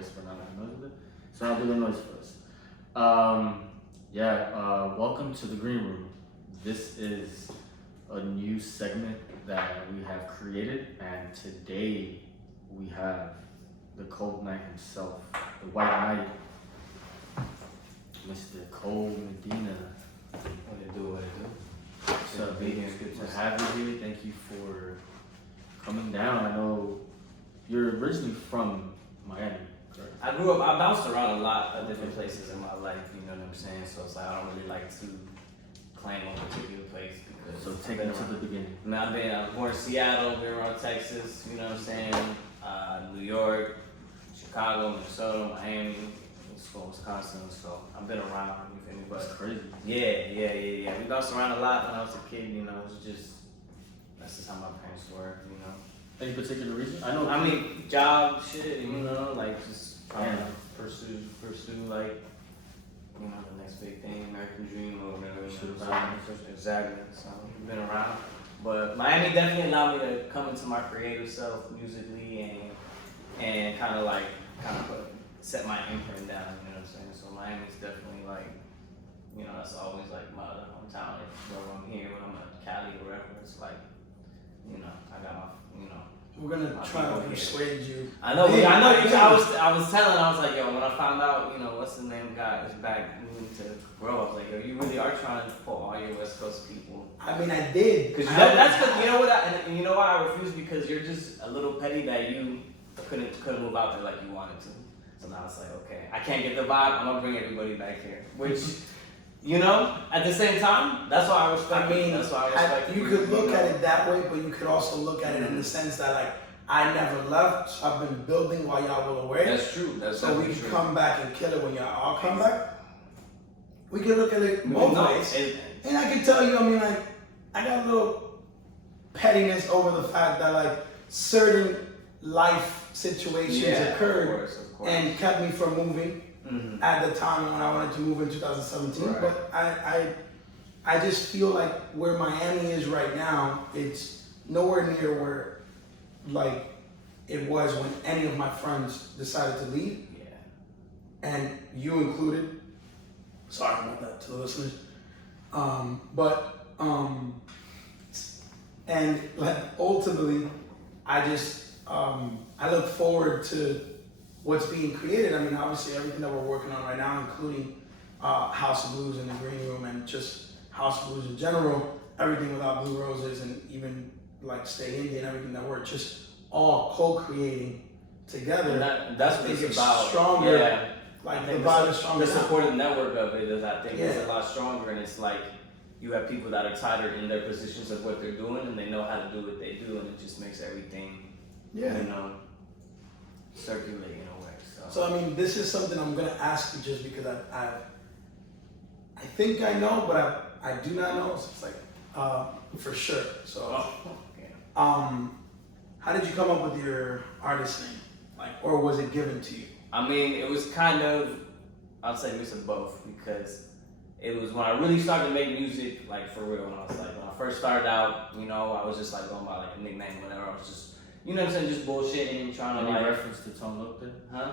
guess we're not making noise with it. So I'll do the noise first. Welcome to the Green Room. This is a new segment that we have created, and today we have the Cold Knight himself, the White Knight, Mr. Cole Medina. What it do? What's up, baby? It's good to have you here. Thank you for coming down. I know you're originally from Miami, correct? I grew up, I bounced around a lot of different places in my life, you know what I'm saying? So it's like, I don't really like to claim a particular place because. So take me to the beginning. I was born in Seattle, been around Texas, you know what I'm saying? New York, Chicago, Minnesota, Miami, Wisconsin. So I've been around, you feel me? That's crazy. Yeah. We bounced around a lot when I was a kid, you know, that's just how my parents were, you know. Any particular reason? I mean, job shit, you know, like just trying to pursue like, you know, the next big thing, American dream or whatever. Exactly. So we've been around, but Miami definitely allowed me to come into my creative self musically and kind of set my imprint down. You know what I'm saying? So Miami's definitely like, you know, that's always like my other hometown. Like, wherever I'm here, when I'm at Cali or wherever, it's like, you know, I got my, you know. We're gonna try to persuade you. I know. I was telling. I was like, yo, when I found out, you know, what's the name guy is back moving to grow. I was like, yo, you really are trying to pull all your West Coast people. I mean, I did. Because that's because you know what? And you know why I refused? Because you're just a little petty that you couldn't move out there like you wanted to. So now it's like, okay, I can't get the vibe. I'm gonna bring everybody back here. Which, you know, at the same time, that's why I respect. That's why I respect. You could look at it that way, but you could also look at it in the sense that like I never left. So I've been building while y'all were away. That's true. So we can come back and kill it when y'all all come back. We can look at it both ways. And I can tell you, I mean, like I got a little pettiness over the fact that like certain life situations occurred of course. and kept me from moving. Mm-hmm. At the time when I wanted to move in 2017, right. But I just feel like where Miami is right now, it's nowhere near where like it was when any of my friends decided to leave. Yeah. And you included. Sorry about that to the listeners. And like ultimately, I just I look forward to what's being created. I mean, obviously everything that we're working on right now, including House of Bloos in the Green Room and just House of Bloos in general, everything without Blue Roses and even like Stay Indie and everything that we're just all co-creating together. And that's what it's about. Stronger. Yeah. Like the vibe is stronger. The supportive network of it is, I think, is a lot stronger, and it's like you have people that are tighter in their positions of what they're doing, and they know how to do what they do, and it just makes everything, you know, circulate in a way. So I mean, this is something I'm gonna ask you just because I think I know, but I do not know. So it's like for sure. So how did you come up with your artist name? Like, or was it given to you? I mean, it was kind of, I'd say mix of both, because it was when I really started to make music, like for real, when I first started out, you know, I was just like going by like a nickname, whatever. I was just, you know what I'm saying, just bullshitting, trying to like. Reference to Tone Loc then? Huh?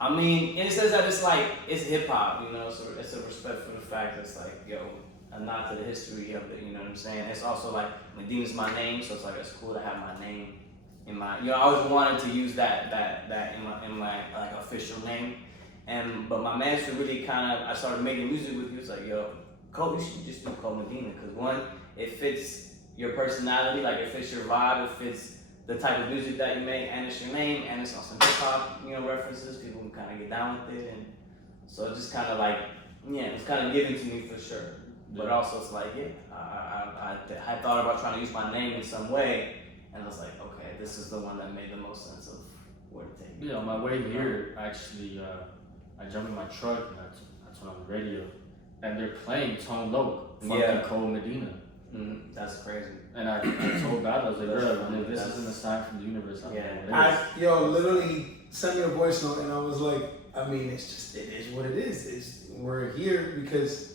I mean, in the sense that it's like, it's hip hop, you know, so it's a respect for the fact that it's like, yo, a nod to the history of it, you know what I'm saying? It's also like, Medina's my name, so it's like, it's cool to have my name in my, you know, I always wanted to use that in my like official name. But my master really I started making music with you. It's like, yo, Cole, you should just do Cole Medina, because one, it fits your personality, like it fits your vibe, it fits the type of music that you make, and it's your name, and it's on some hip hop, you know, references. People can kind of get down with it, and so it's just kind of like, it was kind of given to me for sure. But also it's like, I thought about trying to use my name in some way, and I was like, okay, this is the one that made the most sense of where to take it. Yeah, on my way here, actually, I jumped in my truck, and that's when on the radio, and they're playing Tone Loc, fucking Cole Medina. Mm-hmm. That's crazy. And I told God, I was like, bro, if this isn't a sign from the universe, I don't know what it is. Literally sent me a voice note, and I was like, I mean, it is what it is. We're here because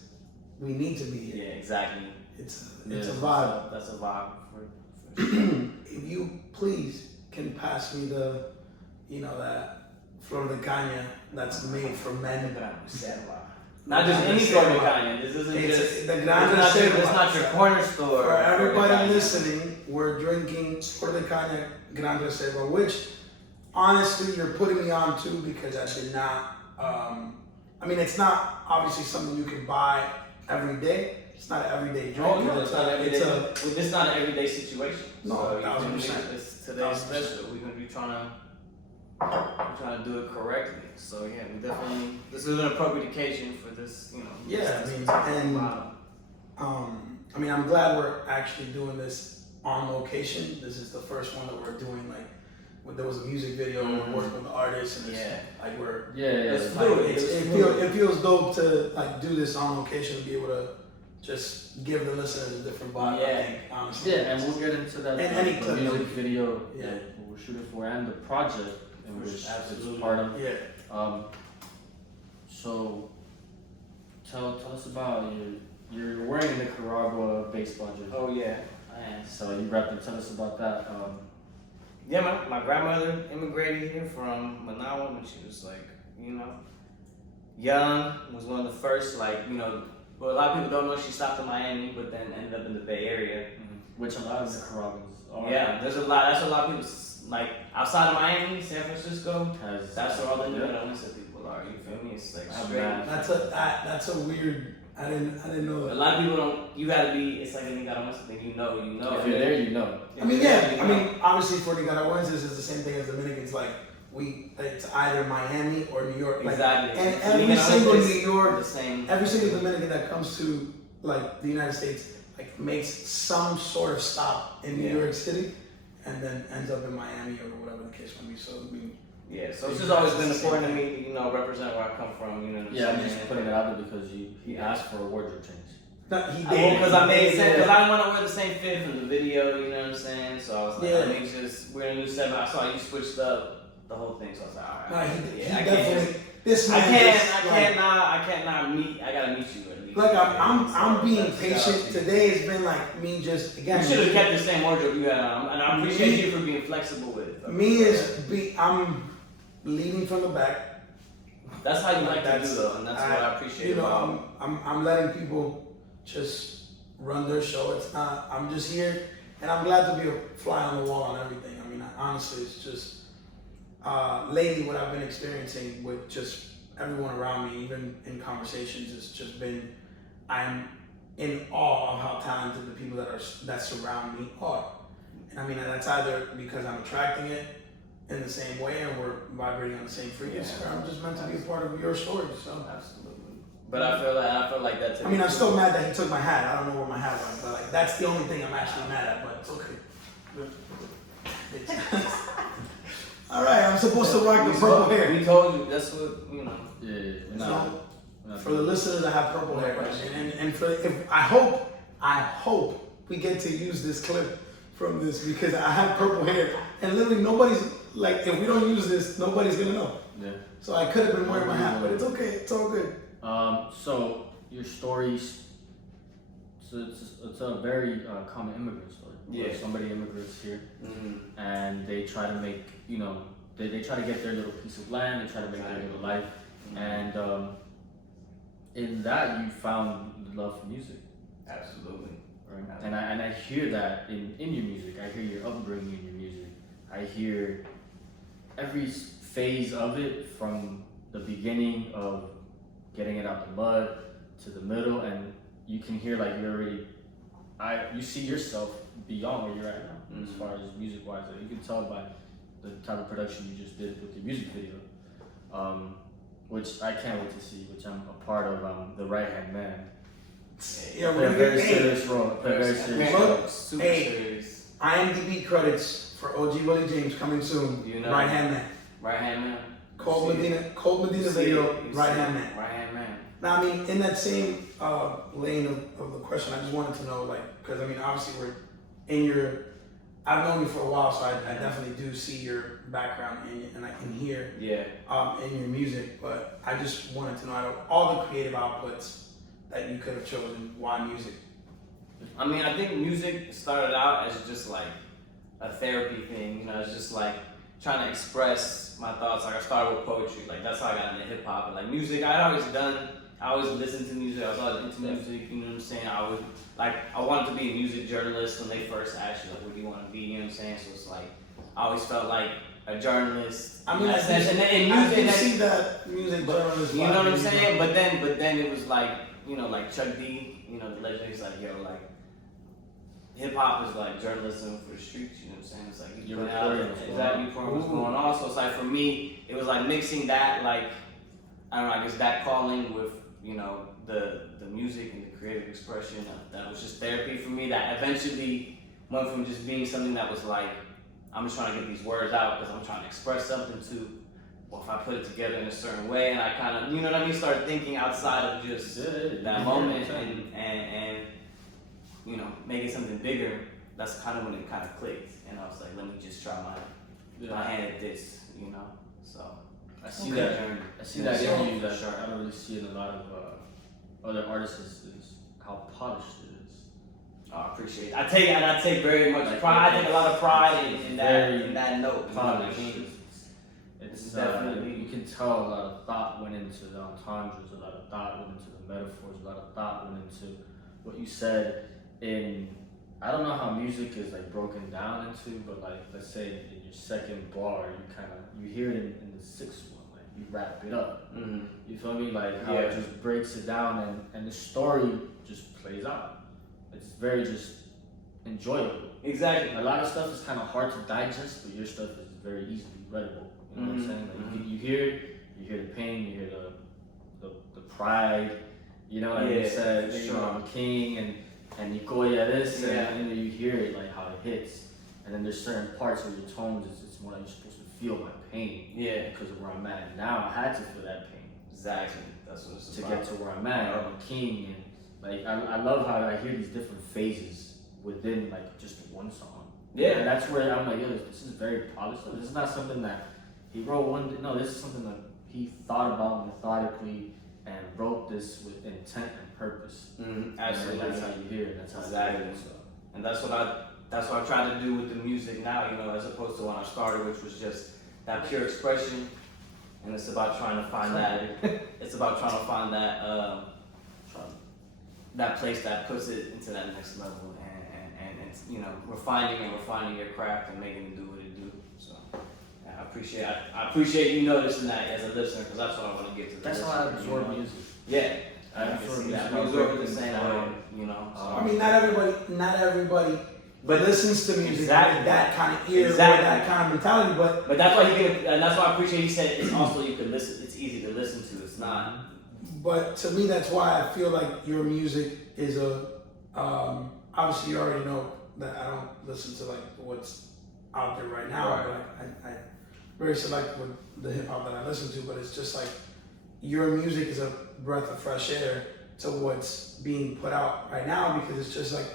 we need to be here. Yeah, exactly. It's a vibe. That's a vibe for sure. If you please can pass me the, that Flor de Caña that's made for men. Not just any Flor de Caña. This isn't just. The Gran Reserva. It's not your corner store. For everybody listening, we're drinking Flor de Caña Gran Reserva, which honestly you're putting me on to because I did not. I mean, it's not obviously something you can buy every day. It's not an everyday drink. Oh no, it's not everyday. It's not an everyday situation. No, so 1,000%. It's today's special. We're gonna be trying to do it correctly. So yeah, we definitely. This is an appropriate occasion for this. You know. Yeah, I mean, I'm glad we're actually doing this on location. This is the first one that we're doing like. There was a music video, we're working with the artists, and it's like we're it's like, fluid. it feels dope to like do this on location and be able to just give the listeners a different vibe. I think, honestly. Yeah, and we'll get into that. And the music video that we're shooting for, and the project in which it's part of. Yeah. So tell us about you're wearing a Nicaragua baseball jersey. Oh yeah, I am. So you repping. Tell us about that. Yeah, my grandmother immigrated here from Managua when she was like, young, was one of the first, like, well, a lot of people don't know she stopped in Miami, but then ended up in the Bay Area. Which a lot of Nicaraguans are. Yeah, that's a lot of people, like, outside of Miami, San Francisco, that's where all the Nicaragua people are, you feel me? It's like straight. That's a weird, I didn't know that. A lot of people don't, you gotta be, it's like a Nicaraguan thing, you know. If you're there, you know. I mean, obviously for Nicaraguans, it's the same thing as Dominicans, like, it's either Miami or New York. Like, exactly. And every single New York, the same. every single Dominican that comes to, like, the United States, like, makes some sort of stop in New York City, and then ends up in Miami or whatever the case may be. So, I mean, yeah, so it's just always been important to me, represent where I come from, I'm just putting it out there because he asked for a wardrobe change. No, he did. Because I made sense, because I didn't want to wear the same fit from the video, you know what I'm saying? So I was like, let me just wear a new 7. I saw you switched up the whole thing, so I was like, all right. No, he definitely. This man I can't not meet. I gotta meet you at least. Like I'm being patient. Today has been like me just again. You should have kept the same wardrobe you had on, and I appreciate you for being flexible with it. I'm leading from the back. That's how you like to do though, and that's what I appreciate. I'm letting people just run their show. It's not. I'm just here, and I'm glad to be a fly on the wall on everything. I mean, honestly, it's just. Lately, what I've been experiencing with just everyone around me, even in conversations, has just been, I'm in awe of how talented the people that surround me are. And I mean, that's either because I'm attracting it in the same way and we're vibrating on the same frequency, or I'm just meant to be a part of your story. So absolutely. But I feel like that too. I mean, I'm still mad that he took my hat. I don't know where my hat went, but like that's the only thing I'm actually mad at. But it's okay. All right, I'm supposed to rock the purple hair. We told you, that's what, For the listeners, I have purple hair. And I hope we get to use this clip from this because I have purple hair. And literally nobody's, like, if we don't use this, nobody's going to know. Yeah. So I could have been wearing my hat, but it's okay. It's all good. So your stories, it's a very common immigrant story. Yeah. Somebody immigrates here, and they try to make, they try to get their little piece of land. They try to make their little life, and in that you found the love for music. Absolutely. Right. And I hear that in your music. I hear your upbringing in your music. I hear every phase of it from the beginning of getting it out the mud to the middle, and you can hear like you're already. You see yourself beyond where you're at now, as far as music-wise. Like, you can tell by the type of production you just did with your music video, which I can't wait to see. Which I'm a part of. The Right Hand Man. Yeah, play a very serious role. Play a very serious role. Super serious. IMDb credits for OG Willie James coming soon. Right Hand Man. Right Hand Man. Cold Medina video. Right Hand Man. Right Hand Man. Now, I mean, in that same lane of the question, I just wanted to know, like, because I mean, obviously we're in your. I've known you for a while, so I definitely do see your background and I can hear in your music. But I just wanted to know, out of all the creative outputs that you could have chosen, why music? I mean, I think music started out as just like a therapy thing. It's just like trying to express my thoughts. Like I started with poetry, like that's how I got into hip hop and like music. I always listened to music. I was always into music. You know what I'm saying? I wanted to be a music journalist when they first asked you like, what do you want to be? You know what I'm saying? So it's like I always felt like a journalist. I mean, I can see that music journalist. You know what I'm saying? But then it was like, you know, like Chuck D, you know, the legend is like, yo, like hip hop is like journalism for the streets. You know what I'm saying? It's like you put out exactly what's going on. So it's like for me, it was like mixing that, like I don't know, I guess that calling with, you know, the music and the creative expression that was just therapy for me. That eventually went from just being something that was like, I'm just trying to get these words out because I'm trying to express something to, well, if I put it together in a certain way, and I kind of, you know what I mean, start thinking outside of just that moment and you know, making something bigger. That's kind of when it kind of clicked, and I was like, let me just try my hand at this, you know. So I see that. I see that in you that I don't really see in a lot of other artists is how polished it is. Oh, I appreciate it. I take very much pride. I take a lot of pride in that note. Polished. It's definitely, you can tell a lot of thought went into the entendres, a lot of thought went into the metaphors, a lot of thought went into what you said. I don't know how music is like broken down into, but like let's say in your second bar, you hear it in the sixth one, like you wrap it up. Mm-hmm. You feel me? Like how it just breaks it down and the story just plays out. It's very just enjoyable. Exactly. A lot of stuff is kind of hard to digest, but your stuff is very easily readable. You know what I'm saying? Like you hear it, you hear the pain, you hear the pride. You know, like you said, you know, I'm a king and Nicoya this, and then you hear it like how it hits, and then there's certain parts of your tones. It's more like you're supposed to feel my pain. Yeah. Because of where I'm at. And now I had to feel that pain. Exactly. That's what it's to about. get to where I'm at. I'm a king, and like I love how I hear these different phases within like just one song. Yeah. And that's where I'm like, yo, this is very polished. This is not something that he wrote one. No, this is something that he thought about methodically and wrote this with intent and purpose. Mm-hmm. Absolutely. And that's how you hear it. That's how exactly. you hear it. So. And that's what I try to do with the music now, you know, as opposed to when I started, which was just that pure expression. And it's about trying to find that. It's about trying to find that place that puts it into that next level, and it's, you know, refining your craft and making it do what it do. So I appreciate you noticing that as a listener, because that's what I want to get to. That's how I absorb music. Yeah. I absorb music. I absorb it the same way, you know. So. I mean, not everybody but listens to music with that kind of ear or that kind of mentality, but that's why and that's why I appreciate he said it's also you can listen. It's easy to listen to. It's not. But to me, that's why I feel like your music is obviously you already know that I don't listen to like what's out there right now. Right. But I very selective with the hip hop that I listen to. But it's just like your music is a breath of fresh air to what's being put out right now, because it's just like.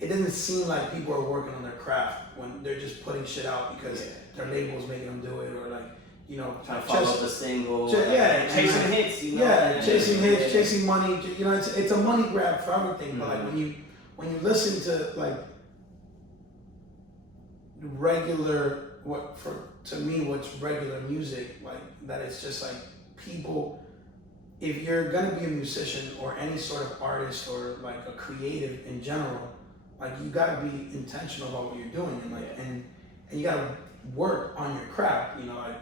It doesn't seem like people are working on their craft when they're just putting shit out because their label's making them do it, or like, you know, trying to follow up a single, chasing hits, you know, chasing hits, chasing money. You know, it's a money grab for everything. Mm-hmm. But like when you listen to like regular, to me what's regular music, like that, it's just like people. If you're gonna be a musician or any sort of artist or like a creative in general, like you gotta be intentional about what you're doing, and like and you gotta work on your craft. You know, like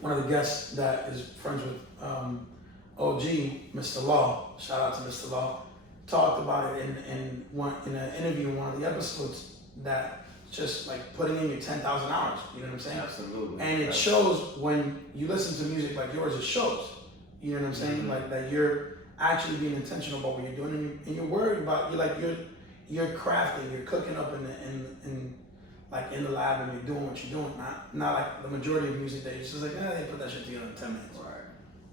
one of the guests that is friends with OG, Mr. Law, shout out to Mr. Law, talked about it in an interview in one of the episodes, that just like putting in your 10,000 hours, you know what I'm saying? Absolutely. And it shows when you listen to music like yours, it shows, you know what I'm saying? Mm-hmm. Like that you're actually being intentional about what you're doing, and you're worried about, you're crafting, you're cooking up in the lab, and you're doing what you're doing, not like the majority of music that you're just like, they put that shit together in 10 minutes. Right.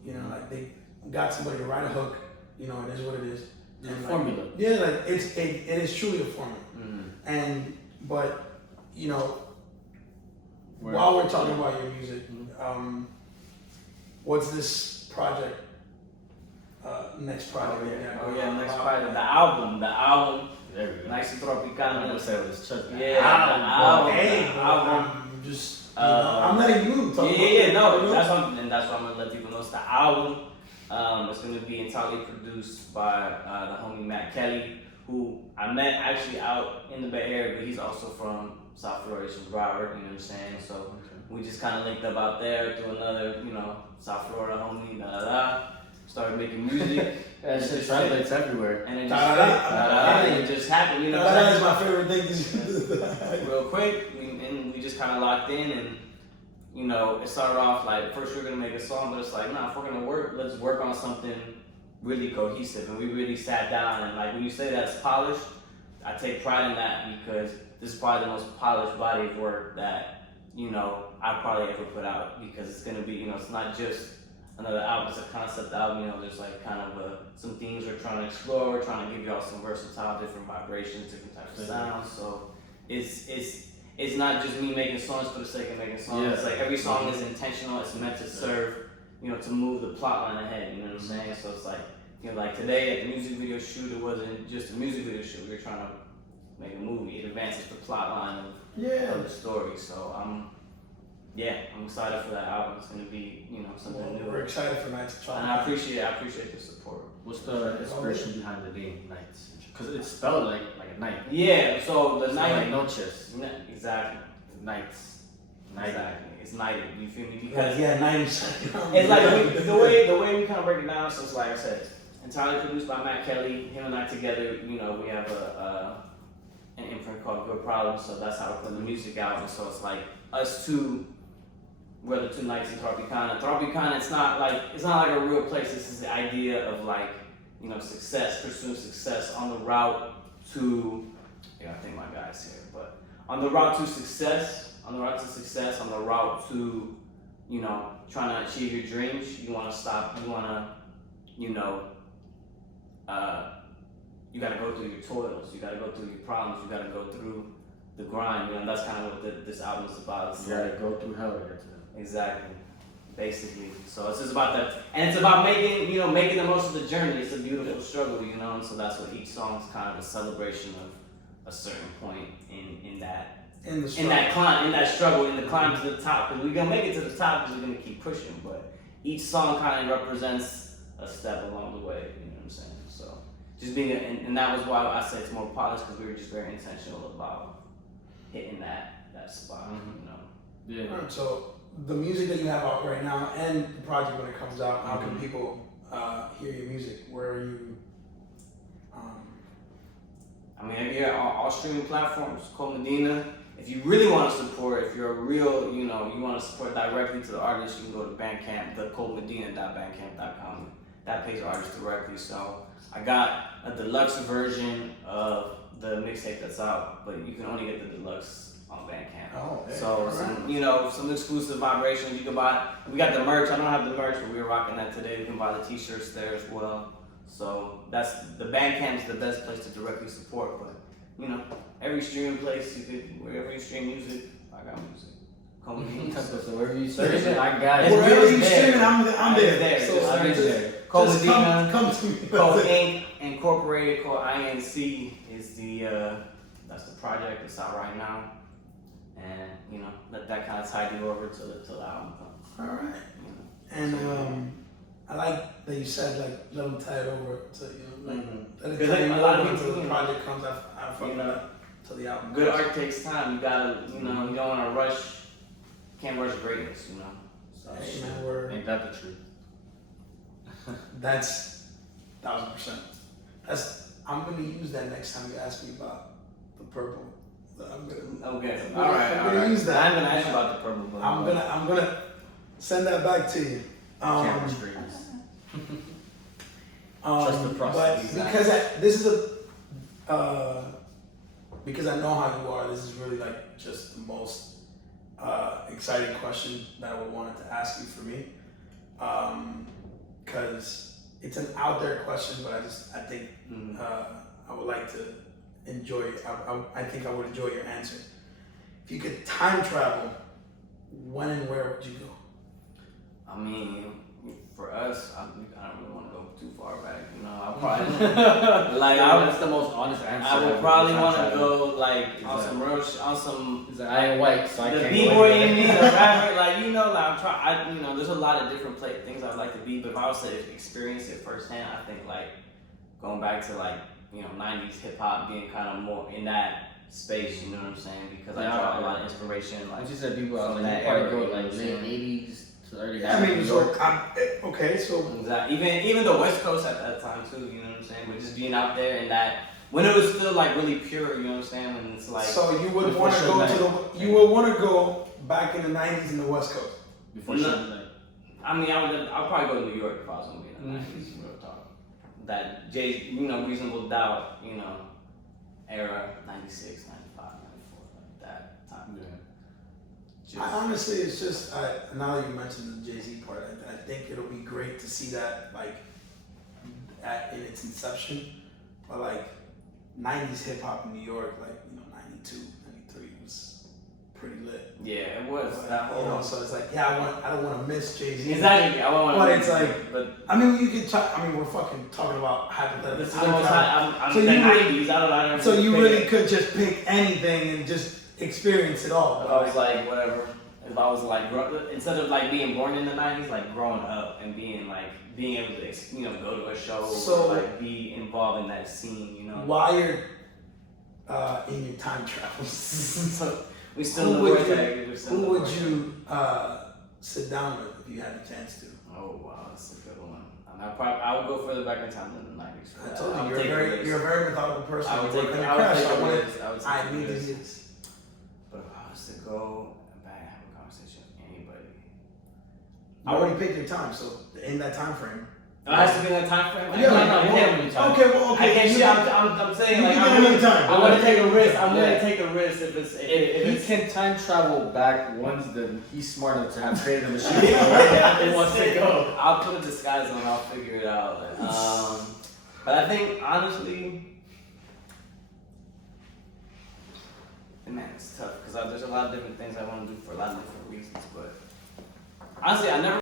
You know, like they got somebody to write a hook, you know, it is what it is. And like, formula. Yeah, like it is truly a formula. Mm-hmm. But you know, while we're talking about your music, what's this project? Next project? Next project. The album There we go. Nice and I'm Tropicana. gonna say it was Chuck. Yeah, the album. Hey, I'm just, I'm letting you talk. That's why I'm gonna let people know it's the album. It's gonna be entirely produced by the homie Matt Kelly, who I met actually out in the Bay Area, but he's also from South Florida, he's from Broward, you know what I'm saying? So we just kind of linked up out there through another, South Florida homie, started making music. That shit translates everywhere. And it Da-da-da. just happened, That is my favorite thing to do. real quick, and we just kind of locked in, and it started off like first we were gonna make a song, but it's like, nah, if we're gonna work, let's work on something really cohesive. And we really sat down, and like when you say that's polished, I take pride in that because this is probably the most polished body of work that I probably ever put out, because it's gonna be, it's not just another album, it's a concept album. There's like kind of some themes we're trying to explore. We're trying to give y'all some versatile, different vibrations, different types of sounds. So it's not just me making songs for the sake of making songs. Yeah. It's like every song is intentional. It's meant to serve, to move the plot line ahead. You know what I'm saying? So it's like, like today at the music video shoot, it wasn't just a music video shoot. We were trying to make a movie. It advances the plot line of the story. So I'm excited for that album. It's gonna be, something new. We're excited for Nights of And I appreciate the support. What's the inspiration behind the name Nights? Because it's spelled like a night. Yeah, so the It's night. like noches. Exactly. Nights. Exactly. It's nighted. You feel me? Because nights. It's like the way we kind of break it down. So it's like I said, entirely produced by Matt Kelly. Him and I together. We have an imprint called Good Problems. So that's how we put the music out. And so it's like us two. We're the two nights in Tropicana. Tropicana, it's not like a real place. This is the idea of like, success, pursuing success on the route to, I think my guy's here, but on the route to success, on the route to, trying to achieve your dreams, you want to stop, you got to go through your toils, you got to go through your problems, you got to go through the grind, and that's kind of what this album is about. It's You gotta go through hell to get to them. Exactly, basically. So it's just about that, and it's about making the most of the journey. It's a beautiful struggle, and so that's what each song is kind of a celebration of a certain point in that climb, in that struggle, in the climb to the top. Because we're gonna make it to the top because we're gonna keep pushing. But each song kind of represents a step along the way. You know what I'm saying? So just being, and that was why I said it's more polished, because we were just very intentional about hitting that spot. Yeah. Alright, so the music that you have out right now and the project when it comes out, how can people hear your music? Where are you? All streaming platforms, called Medina. If you really want to support, if you're a real, you want to support directly to the artist, you can go to Bandcamp, thecoldmedina.bandcamp.com. That pays the artist directly. So I got a deluxe version of the mixtape that's out, but you can only get the deluxe on Bandcamp. Oh, hey, so some exclusive vibrations you can buy. We got the merch. I don't have the merch, but we were rocking that today. You can buy the t-shirts there as well. So that's the Bandcamp's the best place to directly support. But every streaming place wherever you stream music, I got music. Call me. So wherever you stream it, I got it. Wherever you streaming, I'm there. So I'm there. Code Medina, come to me. Code Inc. Incorporated, called INC is that's the project that's out right now. And let that kind of tide you over till the album comes. All right. And I like that you said let them tie it over to let it tie you over until the project comes. I fuck that till the album. Good art takes time. You gotta you don't want to rush. Can't rush greatness. So hey, man, ain't that the truth? That's 1000%. I'm gonna use that next time you ask me about the purple. Okay. All right. Use that. I'm gonna ask you about the purple. I'm gonna send that back to you. Camera streams. Trust the process. But because I know how you are, this is really just the most exciting question that I would wanted to ask you for me. Because it's an out there question, but I think I would like to enjoy it. I think I would enjoy your answer. If you could time travel, when and where would you go? For us, I don't really want to go too far back. You know, I probably like that's the most honest answer. I would probably want to to go like on some real on some. He's like, I ain't white, so I The can't. b-boy in me, the rapper, like you know, like you know, there's a lot of different things I'd like to be. But if I was to experience it firsthand, I think like going back to like you know 90s hip hop being kind of more in that space. You know what I'm saying? Because I draw a lot of inspiration. Like Like you said, people from like that you probably era, go you know like what I'm late saying? 80s to early 90s. Yeah, I mean, New so York. okay, so Exactly. Even the West Coast at that time too. You know what I'm saying? But just being out there and that when it was still like really pure. You know what I'm saying? When it's like so you would before want to Suge go Knight. to the you would want to go back in the 90s in the West Coast. Before No. Suge Knight. I mean, I'd probably go to New York if I was gonna be in the Mm-hmm. 90s. Real talk. That you know, Reasonable Doubt, you know, era, 96, 95, 94, like that time. Yeah. I honestly, it's just now that you mentioned the Jay-Z part, I think it'll be great to see that like in its inception, but like 90s hip hop in New York, like you know 92, 93 was pretty lit. Yeah, it was. But, That you know, whole so it's like I don't want to miss Jay-Z. exactly. I want But to. it's like, but I mean, you can talk. I mean, we're fucking talking about hypothetical. this is the most high. I'm So the you 90s. I don't. So you pick really it. could just pick anything and just experience it all. If I was like whatever. If I was like instead of like being born in the 90s, like growing up and being able to you know go to a show So- or like be involved in that scene, you know. While you're in your time travels, So we still who in the would vortex, you, we're still in who the would vortex. you sit down with if you had the chance to? Oh wow, that's a good one. I would go further back in time than the 90s. For I that. told I you would take the risk. you're a very methodical person. I would You take work the in a crash. I wanted. risk. I would take I the need to risk. do this. But if I was to go back and have a conversation with anybody, You already picked your time, so in that time frame. it has to be in that time frame. Yeah, Okay, well, okay. I can't. you See, can- I'm saying you like can I'm get another time. I want to take a risk. I'm Yeah. willing to take a risk if it's If he it's can time travel back once, then he's smart enough to have created a machine. Yeah, He wants to go. I'll put a disguise on. I'll figure it out. But I think honestly, man, it's tough because there's a lot of different things I want to do for a lot of different reasons. But honestly, I never.